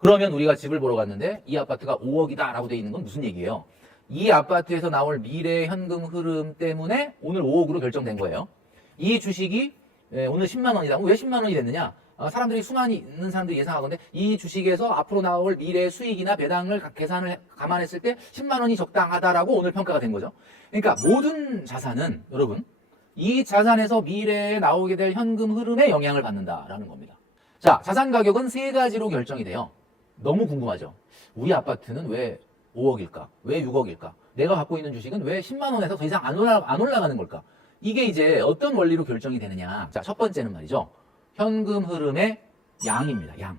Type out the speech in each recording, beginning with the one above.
그러면 우리가 집을 보러 갔는데 이 아파트가 5억이다 라고 돼 있는 건 무슨 얘기예요? 이 아파트에서 나올 미래 현금 흐름 때문에 오늘 5억으로 결정된 거예요. 이 주식이 오늘 10만 원이다. 왜 10만 원이 됐느냐? 사람들이 수많은 사람들이 예상하건데 이 주식에서 앞으로 나올 미래 수익이나 배당을 계산을 감안했을 때 10만 원이 적당하다라고 오늘 평가가 된 거죠. 그러니까 모든 자산은 여러분 이 자산에서 미래에 나오게 될 현금 흐름에 영향을 받는다라는 겁니다. 자, 자산 가격은 세 가지로 결정이 돼요. 너무 궁금하죠? 우리 아파트는 왜 5억일까? 왜 6억일까? 내가 갖고 있는 주식은 왜 10만 원에서 더 이상 안 올라가는 걸까? 이게 이제 어떤 원리로 결정이 되느냐? 자, 첫 번째는 말이죠. 현금 흐름의 양입니다. 양.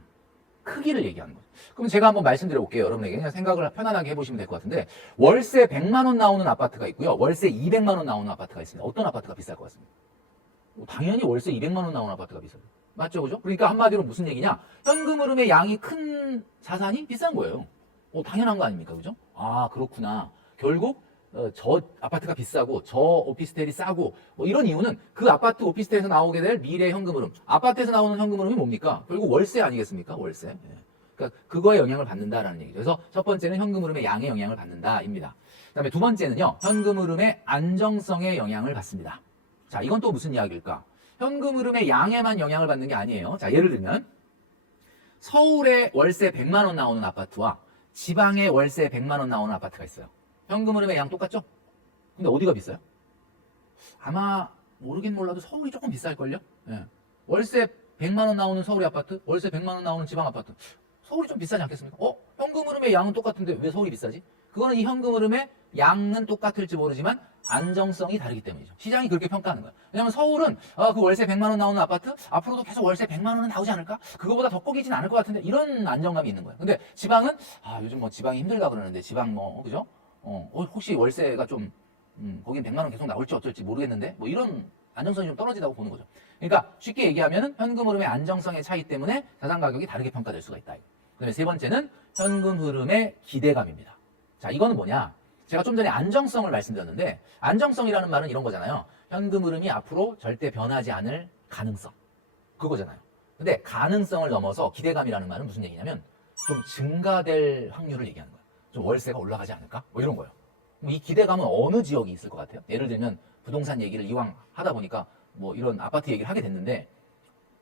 크기를 얘기하는 거죠. 그럼 제가 한번 말씀드려 볼게요. 여러분에게 그냥 생각을 편안하게 해보시면 될 것 같은데 월세 100만 원 나오는 아파트가 있고요. 월세 200만 원 나오는 아파트가 있습니다. 어떤 아파트가 비쌀 것 같습니다? 당연히 월세 200만 원 나오는 아파트가 비싸요. 맞죠? 그죠? 그러니까 한마디로 무슨 얘기냐? 현금 흐름의 양이 큰 자산이 비싼 거예요. 당연한 거 아닙니까? 그죠? 아, 그렇구나. 결국 저 아파트가 비싸고 저 오피스텔이 싸고 뭐 이런 이유는 그 아파트 오피스텔에서 나오게 될 미래 현금 흐름. 아파트에서 나오는 현금 흐름이 뭡니까? 결국 월세 아니겠습니까? 월세. 예. 그러니까 그거에 영향을 받는다라는 얘기죠. 그래서 첫 번째는 현금 흐름의 양에 영향을 받는다입니다. 그다음에 두 번째는요. 현금 흐름의 안정성에 영향을 받습니다. 자, 이건 또 무슨 이야기일까? 현금 흐름의 양에만 영향을 받는 게 아니에요. 자, 예를 들면 서울에 월세 100만 원 나오는 아파트와 지방에 월세 100만 원 나오는 아파트가 있어요. 현금 흐름의 양 똑같죠? 근데 어디가 비싸요? 아마 모르긴 몰라도 서울이 조금 비쌀걸요? 예. 월세 100만 원 나오는 서울의 아파트, 월세 100만 원 나오는 지방 아파트. 서울이 좀 비싸지 않겠습니까? 현금 흐름의 양은 똑같은데 왜 서울이 비싸지? 그거는 이 현금 흐름의 양은 똑같을지 모르지만 안정성이 다르기 때문이죠. 시장이 그렇게 평가하는 거예요. 왜냐면 서울은 그 월세 100만 원 나오는 아파트 앞으로도 계속 월세 100만 원은 나오지 않을까? 그거보다 더 꺾이진 않을 것 같은데 이런 안정감이 있는 거예요. 근데 지방은 요즘 뭐 지방이 힘들다 그러는데 지방 뭐 그죠? 혹시 월세가 좀 거긴 100만 원 계속 나올지 어쩔지 모르겠는데 뭐 이런 안정성이 좀 떨어지다고 보는 거죠. 그러니까 쉽게 얘기하면 현금 흐름의 안정성의 차이 때문에 자산 가격이 다르게 평가될 수가 있다. 그다음에 세 번째는 현금 흐름의 기대감입니다. 자, 이거는 뭐냐? 제가 좀 전에 안정성을 말씀드렸는데 안정성이라는 말은 이런 거잖아요. 현금 흐름이 앞으로 절대 변하지 않을 가능성. 그거잖아요. 근데 가능성을 넘어서 기대감이라는 말은 무슨 얘기냐면 좀 증가될 확률을 얘기하는 거예요. 좀 월세가 올라가지 않을까? 뭐 이런 거예요. 이 기대감은 어느 지역이 있을 것 같아요? 예를 들면 부동산 얘기를 이왕 하다 보니까 뭐 이런 아파트 얘기를 하게 됐는데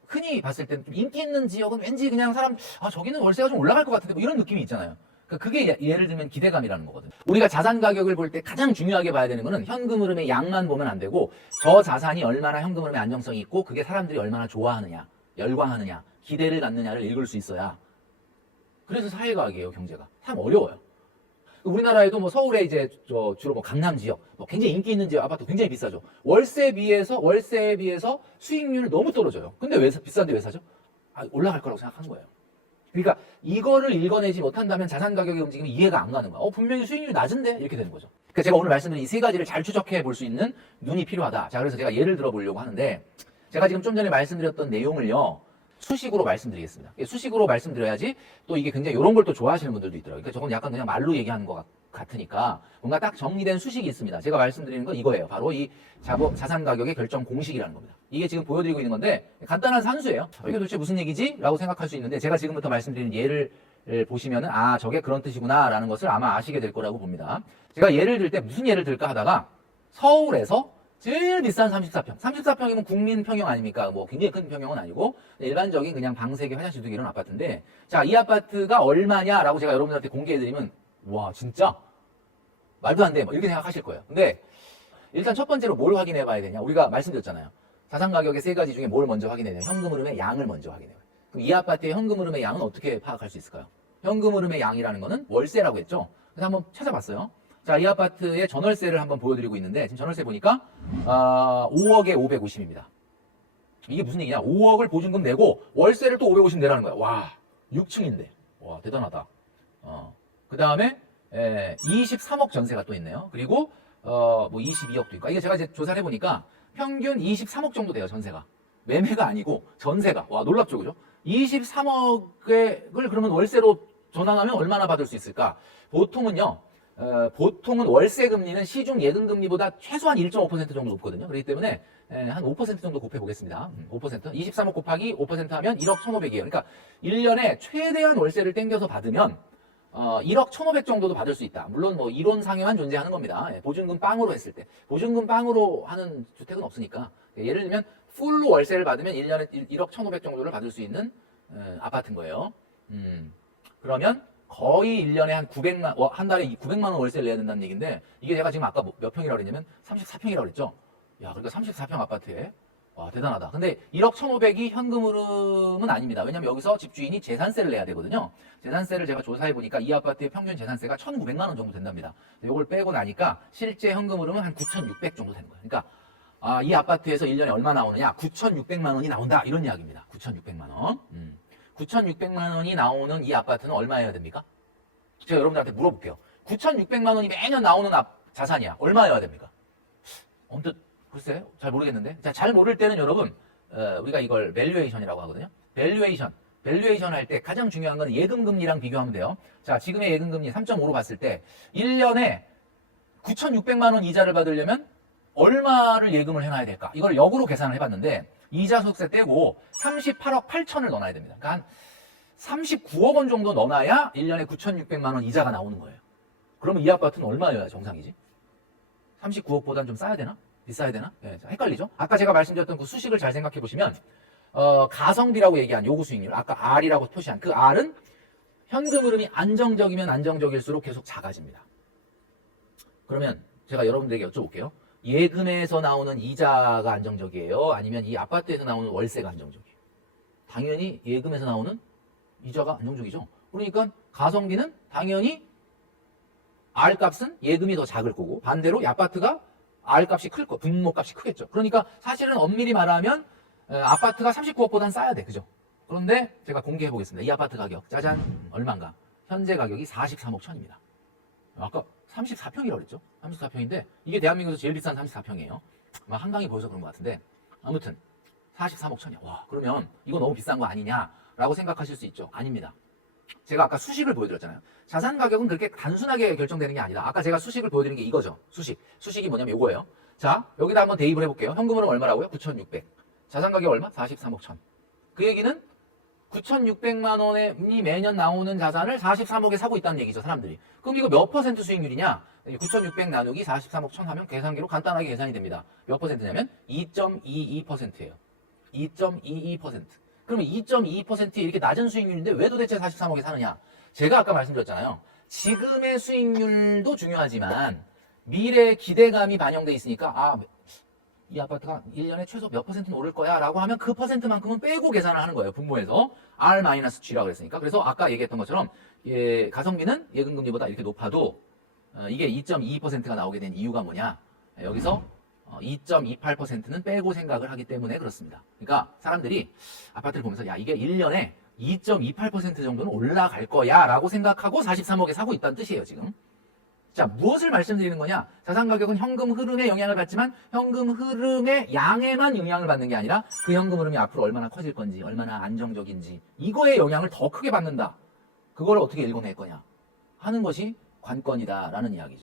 흔히 봤을 때 좀 인기 있는 지역은 왠지 그냥 사람 저기는 월세가 좀 올라갈 것 같은데 뭐 이런 느낌이 있잖아요. 그게 예를 들면 기대감이라는 거거든요. 우리가 자산 가격을 볼 때 가장 중요하게 봐야 되는 거는 현금 흐름의 양만 보면 안 되고 저 자산이 얼마나 현금 흐름의 안정성이 있고 그게 사람들이 얼마나 좋아하느냐, 열광하느냐, 기대를 갖느냐를 읽을 수 있어야. 그래서 사회과학이에요, 경제가. 참 어려워요. 우리나라에도 뭐 서울에 이제 주로 뭐 강남 지역, 뭐 굉장히 인기 있는 지역 아파트 굉장히 비싸죠. 월세에 비해서 수익률이 너무 떨어져요. 근데 왜 비싼데 왜 사죠? 올라갈 거라고 생각한 거예요. 그러니까 이거를 읽어내지 못한다면 자산 가격의 움직임이 이해가 안 가는 거야. 분명히 수익률이 낮은데 이렇게 되는 거죠. 그러니까 제가 오늘 말씀드린 이 세 가지를 잘 추적해 볼 수 있는 눈이 필요하다. 자, 그래서 제가 예를 들어 보려고 하는데 제가 지금 좀 전에 말씀드렸던 내용을요. 수식으로 말씀드리겠습니다. 수식으로 말씀드려야지 또 이게 굉장히 이런 걸 또 좋아하시는 분들도 있더라고요. 그러니까 저건 약간 그냥 말로 얘기하는 것 같으니까 뭔가 딱 정리된 수식이 있습니다. 제가 말씀드리는 건 이거예요. 바로 이 자산 가격의 결정 공식이라는 겁니다. 이게 지금 보여드리고 있는 건데 간단한 산수예요. 이게 도대체 무슨 얘기지? 라고 생각할 수 있는데 제가 지금부터 말씀드리는 예를 보시면은 저게 그런 뜻이구나 라는 것을 아마 아시게 될 거라고 봅니다. 제가 예를 들 때 무슨 예를 들까 하다가 서울에서 제일 비싼 34평. 34평이면 국민 평형 아닙니까? 뭐 굉장히 큰 평형은 아니고 일반적인 그냥 방 3개 화장실 2개 이런 아파트인데 자, 이 아파트가 얼마냐라고 제가 여러분들한테 공개해드리면 와 진짜 말도 안 돼. 뭐 이렇게 생각하실 거예요. 근데 일단 첫 번째로 뭘 확인해 봐야 되냐? 우리가 말씀드렸잖아요. 자산 가격의 세 가지 중에 뭘 먼저 확인해야 되냐? 현금 흐름의 양을 먼저 확인해요. 그럼 이 아파트의 현금 흐름의 양은 어떻게 파악할 수 있을까요? 현금 흐름의 양이라는 거는 월세라고 했죠. 그래서 한번 찾아봤어요. 자, 이 아파트의 전월세를 한번 보여드리고 있는데 지금 전월세 보니까 5억에 550입니다. 이게 무슨 얘기냐? 5억을 보증금 내고 월세를 또 550 내라는 거야. 와, 6층인데. 와, 대단하다. 그 다음에 23억 전세가 또 있네요. 그리고 뭐 22억도 있고. 이게 제가 이제 조사를 해보니까 평균 23억 정도 돼요, 전세가. 매매가 아니고 전세가. 와, 놀랍죠, 그죠? 23억을 그러면 월세로 전환하면 얼마나 받을 수 있을까? 보통은 월세 금리는 시중 예금 금리보다 최소한 1.5% 정도 높거든요. 그렇기 때문에 한 5% 정도 곱해 보겠습니다. 5%. 23억 곱하기 5% 하면 1억 1,500이에요. 그러니까 1년에 최대한 월세를 땡겨서 받으면 1억 1,500 정도도 받을 수 있다. 물론 뭐 이론상에만 존재하는 겁니다. 보증금 빵으로 했을 때. 보증금 빵으로 하는 주택은 없으니까. 예를 들면 풀로 월세를 받으면 1년에 1억 1,500 정도를 받을 수 있는 아파트인 거예요. 그러면 거의 1년에 한 달에 900만 원 월세를 내야 된다는 얘기인데, 이게 제가 지금 아까 몇 평이라고 그랬냐면 34평이라고 그랬죠. 야, 그러니까 34평 아파트에. 와, 대단하다. 근데 1억 1,500이 현금 흐름은 아닙니다. 왜냐면 여기서 집주인이 재산세를 내야 되거든요. 재산세를 제가 조사해 보니까 이 아파트의 평균 재산세가 1,900만 원 정도 된답니다. 이걸 빼고 나니까 실제 현금 흐름은 한 9,600 정도 되는 거예요. 그러니까 이 아파트에서 1년에 얼마 나오느냐? 9,600만 원이 나온다. 이런 이야기입니다. 9,600만 원. 9,600만 원이 나오는 이 아파트는 얼마여야 됩니까? 제가 여러분들한테 물어볼게요. 9,600만 원이 매년 나오는 자산이야. 얼마여야 됩니까? 언뜻 글쎄 잘 모르겠는데. 자, 잘 모를 때는 여러분 우리가 이걸 밸류에이션이라고 하거든요. 밸류에이션 할 때 가장 중요한 건 예금금리랑 비교하면 돼요. 자, 지금의 예금금리 3.5로 봤을 때 1년에 9,600만 원 이자를 받으려면 얼마를 예금을 해놔야 될까? 이걸 역으로 계산을 해봤는데 이자 속세 떼고 38억 8천을 넣어놔야 됩니다. 그러니까 한 39억 원 정도 넣어놔야 1년에 9,600만 원 이자가 나오는 거예요. 그러면 이 아파트는 얼마여야 정상이지? 39억보다는 좀 싸야 되나? 비싸야 되나? 네, 헷갈리죠? 아까 제가 말씀드렸던 그 수식을 잘 생각해 보시면 가성비라고 얘기한 요구 수익률, 아까 R이라고 표시한 그 R은 현금 흐름이 안정적이면 안정적일수록 계속 작아집니다. 그러면 제가 여러분들에게 여쭤볼게요. 예금에서 나오는 이자가 안정적이에요? 아니면 이 아파트에서 나오는 월세가 안정적이에요? 당연히 예금에서 나오는 이자가 안정적이죠. 그러니까 가성비는 당연히 R값은 예금이 더 작을 거고, 반대로 이 아파트가 R값이 클 거, 분모값이 크겠죠. 그러니까 사실은 엄밀히 말하면 아파트가 39억보다는 싸야 돼. 그죠? 그런데 제가 공개해 보겠습니다. 이 아파트 가격 짜잔 얼마인가? 현재 가격이 43억 천입니다. 아까 34평이라고 그랬죠? 34평인데 이게 대한민국에서 제일 비싼 34평이에요. 아마 한강이 보여서 그런 것 같은데 아무튼 43억 천이야. 와, 그러면 이거 너무 비싼 거 아니냐라고 생각하실 수 있죠. 아닙니다. 제가 아까 수식을 보여드렸잖아요. 자산 가격은 그렇게 단순하게 결정되는 게 아니다. 아까 제가 수식을 보여드린 게 이거죠. 수식이 뭐냐면 이거예요. 자, 여기다 한번 대입을 해볼게요. 현금으로 얼마라고요? 9,600. 자산 가격 얼마? 43억 천. 그 얘기는 9,600만 원이 매년 나오는 자산을 43억에 사고 있다는 얘기죠, 사람들이. 그럼 이거 몇 퍼센트 수익률이냐? 9,600 나누기 43억 천 하면 계산기로 간단하게 계산이 됩니다. 몇 퍼센트냐면 2.22%예요. 2.22%. 그러면 2.22%에 이렇게 낮은 수익률인데 왜 도대체 43억에 사느냐? 제가 아까 말씀드렸잖아요. 지금의 수익률도 중요하지만 미래의 기대감이 반영돼 있으니까 이 아파트가 1년에 최소 몇 퍼센트는 오를 거야 라고 하면 그 퍼센트만큼은 빼고 계산을 하는 거예요. 분모에서 R-G라고 그랬으니까. 그래서 아까 얘기했던 것처럼 가성비는 예금금리보다 이렇게 높아도 이게 2.22%가 나오게 된 이유가 뭐냐? 여기서 2.28%는 빼고 생각을 하기 때문에 그렇습니다. 그러니까 사람들이 아파트를 보면서 야, 이게 1년에 2.28% 정도는 올라갈 거야 라고 생각하고 43억에 사고 있다는 뜻이에요, 지금. 자, 무엇을 말씀드리는 거냐? 자산 가격은 현금 흐름에 영향을 받지만 현금 흐름의 양에만 영향을 받는 게 아니라 그 현금 흐름이 앞으로 얼마나 커질 건지, 얼마나 안정적인지 이거에 영향을 더 크게 받는다. 그걸 어떻게 읽어낼 거냐 하는 것이 관건이다라는 이야기죠.